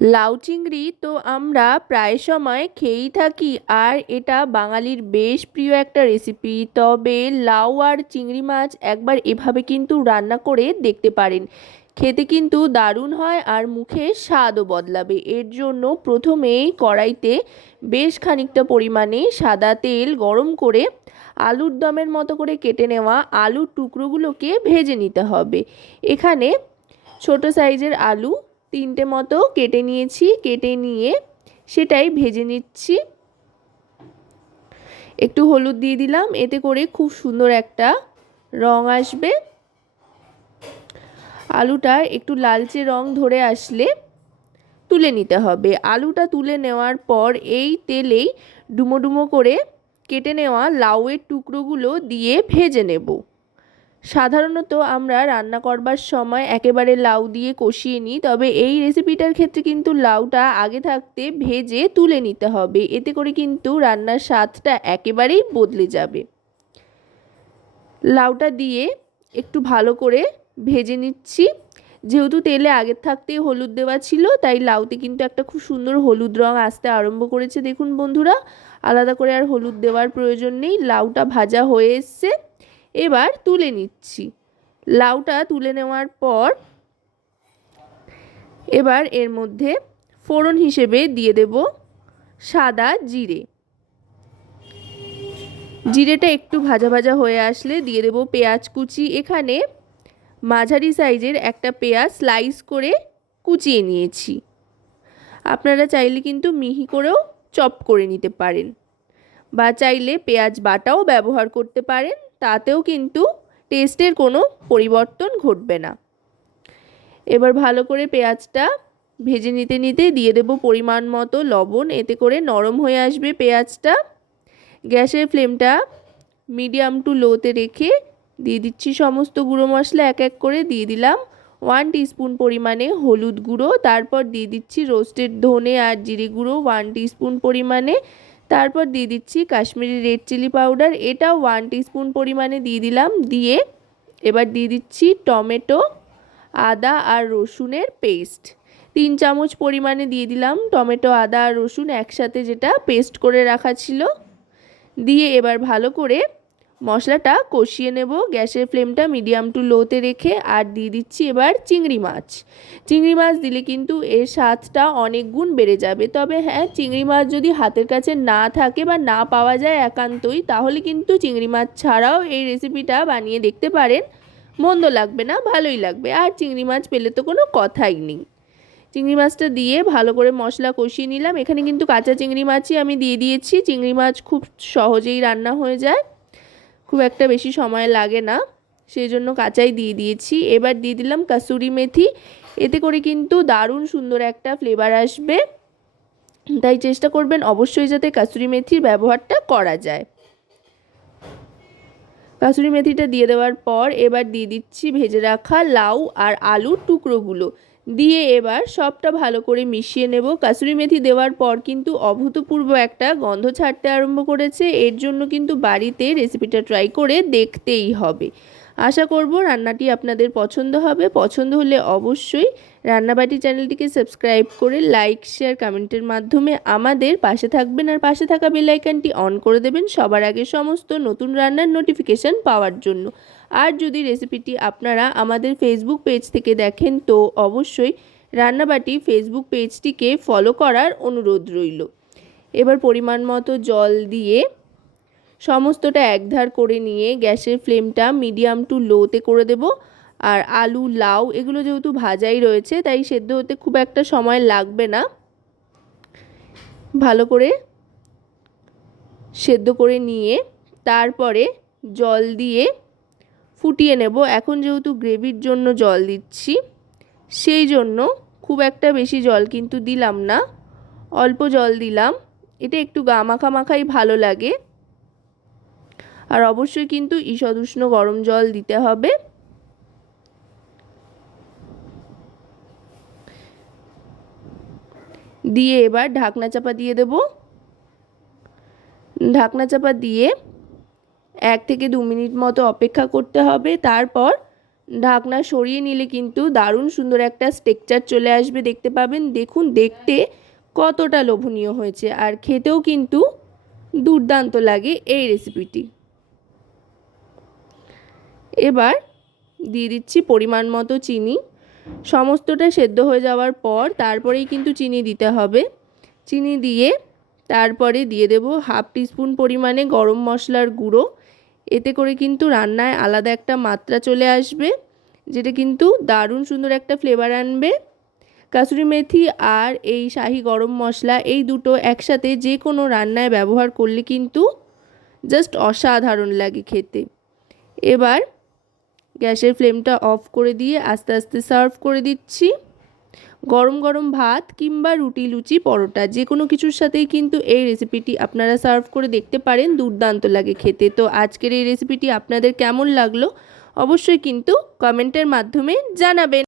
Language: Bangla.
লাউ চিংড়ি তো আমরা প্রায় সময় খেয়েই থাকি। আর এটা বাঙালির বেশ প্রিয় একটা রেসিপি তবে লাউ আর চিংড়ি মাছ একবার এভাবে কিন্তু রান্না করে দেখতে পারেন। খেতে কিন্তু দারুণ হয় আর মুখে স্বাদও বদলাবে। এর জন্য প্রথমেই কড়াইতে বেশ খানিকটা পরিমাণে সাদা তেল গরম করে আলুর দমের মতো করে কেটে নেওয়া আলুর টুকরোগুলোকে ভেজে নিতে হবে। এখানে ছোট সাইজের আলু তিনটে মতো কেটে নিয়েছি, কেটে নিয়ে সেটাই ভেজে নিচ্ছি। একটু হলুদ দিয়ে দিলাম, এতে করে খুব সুন্দর একটা রং আসবে। আলুটা একটু লালচে রং ধরে আসলে তুলে নিতে হবে। আলুটা তুলে নেওয়ার পর এই তেলেই ডুমো ডুমো করে কেটে নেওয়া লাউয়ের টুকরোগুলো দিয়ে ভেজে নেব। সাধারণত আমরা রান্না করবার সময় একেবারে লাউ দিয়ে কষিয়ে নিই, তবে এই রেসিপিটার ক্ষেত্রে কিন্তু লাউটা আগে থাকতে ভেজে তুলে নিতে হবে। এতে করে কিন্তু রান্নার স্বাদটা একেবারেই বদলে যাবে। লাউটা দিয়ে একটু ভালো করে ভেজে নিচ্ছি। যেহেতু তেলে আগের থাকতেই হলুদ দেওয়া ছিল, তাই লাউতে কিন্তু একটা খুব সুন্দর হলুদ রং আসতে আরম্ভ করেছে। দেখুন বন্ধুরা, আলাদা করে আর হলুদ দেওয়ার প্রয়োজন নেই। লাউটা ভাজা হয়ে এসছে। এবার তুলে নিচ্ছি। লাউটা তুলে নেওয়ার পর এবার এর মধ্যে ফোড়ন হিসেবে দিয়ে দেব সাদা জিরে। জিরেটা একটু ভাজা ভাজা হয়ে আসলে দিয়ে দেব পেঁয়াজ কুচি। এখানে মাঝারি সাইজের একটা পেঁয়াজ স্লাইস করে কুচিয়ে নিয়েছি। আপনারা চাইলে কিন্তু মিহি করেও চপ করে নিতে পারেন। বা চাইলে পেঁয়াজ বাটাও ব্যবহার করতে পারেন, তাতেও কিন্তু টেস্টের কোনো পরিবর্তন ঘটবে না। এবার ভালো করে পেঁয়াজটা ভেজে নিতে নিতে দিয়ে দেব পরিমাণ মতো লবণ, এতে করে নরম হয়ে আসবে পেঁয়াজটা। গ্যাসের ফ্লেমটা মিডিয়াম টু লোতে রেখে দিয়ে দিচ্ছি সমস্ত গুঁড়ো মশলা, এক এক করে দিয়ে দিলাম। ওয়ান টিস্পুন পরিমাণে হলুদ গুঁড়ো, তারপর দিয়ে দিচ্ছি রোস্টেড ধনে আর জিরে গুঁড়ো, ওয়ান টিস্পুন পরিমাণে তারপর দিয়ে দিচ্ছি কাশ্মীরি রেড চিলি পাউডার। এটা ওয়ান টিস্পুন পরিমাণে দিয়ে দিলাম। দিয়ে এবার দিয়ে দিচ্ছি টমেটো, আদা আর রসুনের পেস্ট তিন চামচ পরিমাণে দিয়ে দিলাম টমেটো, আদা আর রসুন একসাথে যেটা পেস্ট করে রাখা ছিল। দিয়ে এবার ভালো করে মশলাটা কষিয়ে নেব। গ্যাসের ফ্লেমটা মিডিয়াম টু লোতে রেখে আর দিয়ে দিচ্ছি এবার চিংড়ি মাছ। চিংড়ি মাছ দিলে কিন্তু এর স্বাদটা অনেক গুণ বেড়ে যাবে। তবে হ্যাঁ চিংড়ি মাছ যদি হাতের কাছে না থাকে বা না পাওয়া যায় একান্তই, তাহলে কিন্তু চিংড়ি মাছ ছাড়াও এই রেসিপিটা বানিয়ে দেখতে পারেন। মন্দ লাগবে না, ভালোই লাগবে। আর চিংড়ি মাছ পেলে তো কোনো কথাই নেই। চিংড়ি মাছটা দিয়ে ভালো করে মশলা কষিয়ে নিলাম। এখানে কিন্তু কাঁচা চিংড়ি মাছই আমি দিয়ে দিয়েছি। চিংড়ি মাছ খুব সহজেই রান্না হয়ে যায়। খুব একটা বেশি সময় লাগে না, সেই জন্য কাঁচাই দিয়ে দিয়েছি। এবার দিয়ে দিলাম কাসুরি মেথি, এতে করে কিন্তু দারুণ সুন্দর একটা ফ্লেভার আসবে। তাই চেষ্টা করবেন অবশ্যই যাতে কাসুরি মেথির ব্যবহারটা করা যায়। কাসুরি মেথিটা দিয়ে দেওয়ার পর এবার দিয়ে দিচ্ছি ভেজে রাখা লাউ আর আলুর টুকরোগুলো। দিয়ে এবার সবটা ভালো করে মিশিয়ে নেব। কাসুরি মেথি দেওয়ার পর কিন্তু অভূতপূর্ব একটা গন্ধ ছাড়তে আরম্ভ করেছে। এর জন্য কিন্তু বাড়িতে রেসিপিটা ট্রাই করে দেখতেই হবে। আশা করব রান্নাটি আপনাদের পছন্দ হবে। পছন্দ হলে অবশ্যই রান্নাবাটি চ্যানেলটিকে সাবস্ক্রাইব করে লাইক, শেয়ার, কমেন্টের মাধ্যমে আমাদের পাশে থাকবেন আর পাশে থাকা বেলাইকানটি অন করে দেবেন সবার আগে সমস্ত নতুন রান্নার নোটিফিকেশান পাওয়ার জন্য। আর যদি রেসিপিটি আপনারা আমাদের ফেসবুক পেজ থেকে দেখেন, তো অবশ্যই রান্নাবাটি ফেসবুক পেজটিকে ফলো করার অনুরোধ রইল। এবার পরিমাণ মতো জল দিয়ে সমস্তটা একধার করে নিয়ে গ্যাসের ফ্লেমটা মিডিয়াম টু লোতে করে দেব। আর আলু, লাউ এগুলো যেহেতু ভাজাই রয়েছে, তাই সেদ্ধ হতে খুব একটা সময় লাগবে না। ভালো করে সেদ্ধ করে নিয়ে তারপরে জল দিয়ে ফুটিয়ে নেব। এখন যেহেতু গ্রেভির জন্য জল দিচ্ছি, সেই জন্য খুব একটা বেশি জল কিন্তু দিলাম না। অল্প জল দিলাম। এটা একটু গা মাখা মাখাই ভালো লাগে। আর অবশ্যই কিন্তু ঈষদ উষ্ণ গরম জল দিতে হবে। দিয়ে এবার ঢাকনা চাপা দিয়ে দেব। ঢাকনা চাপা দিয়ে এক থেকে দু মিনিট মতো অপেক্ষা করতে হবে। তারপর ঢাকনা সরিয়ে নিলে কিন্তু দারুণ সুন্দর একটা স্টেকচার চলে আসবে, দেখতে পাবেন। দেখুন, দেখতে কতটা লোভনীয় হয়েছে। আর খেতেও কিন্তু দুর্দান্ত লাগে এই রেসিপিটি এবার দিয়ে দিচ্ছি পরিমাণ মতো চিনি। সমস্তটা সেদ্ধ হয়ে যাওয়ার পর তারপরেই কিন্তু চিনি দিতে হবে। চিনি দিয়ে তারপরে দিয়ে দেব হাফ টিস্পুন পরিমাণে গরম মশলার গুঁড়ো। এতে করে কিন্তু রান্নায় আলাদা একটা মাত্রা চলে আসবে, যেটা কিন্তু দারুণ সুন্দর একটা ফ্লেভার আনবে। কাসুরি মেথি আর এই শাহি গরম মশলা এই দুটো একসাথে যে কোনো রান্নায় ব্যবহার করলে কিন্তু জাস্ট অসাধারণ লাগে খেতে। এবার গ্যাসের ফ্লেমটা অফ করে দিয়ে আস্তে আস্তে সার্ভ করে দিচ্ছি। গরম গরম ভাত কিংবা রুটি, লুচি, পরোটা যে কোনো কিছুর সাথেই কিন্তু এই রেসিপিটি আপনারা সার্ভ করে দেখতে পারেন, দুর্দান্ত লাগে খেতে। তো আজকের এই রেসিপিটি আপনাদের কেমন লাগল? অবশ্যই কিন্তু কমেন্টের মাধ্যমে জানাবেন।